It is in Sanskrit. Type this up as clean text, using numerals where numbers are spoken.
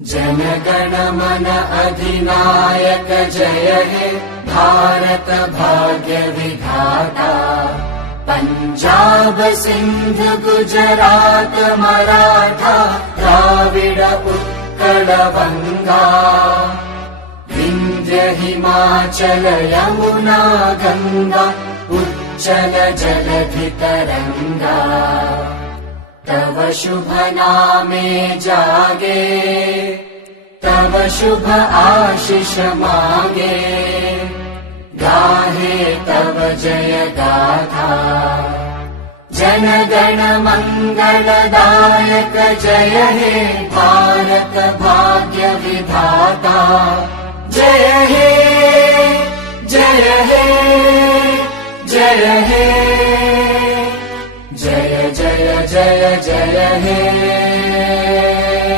जनगण मन अधिनायक जय हे भारत भाग्य विधाता। पंजाब सिंध गुजरात मराठा द्राविड उत्कल बंगा। विंध्य हिमाचल यमुना गंगा उच्चल जलधि तरंगा। तव शुभ नामे जागे तव शुभ आशीष मागे। गाहे तव जय गाथा जनगण मंगलदायक जय हे भारत भाग्य विधाता। जय हे जय हे जय हे जय जय जय जय हे।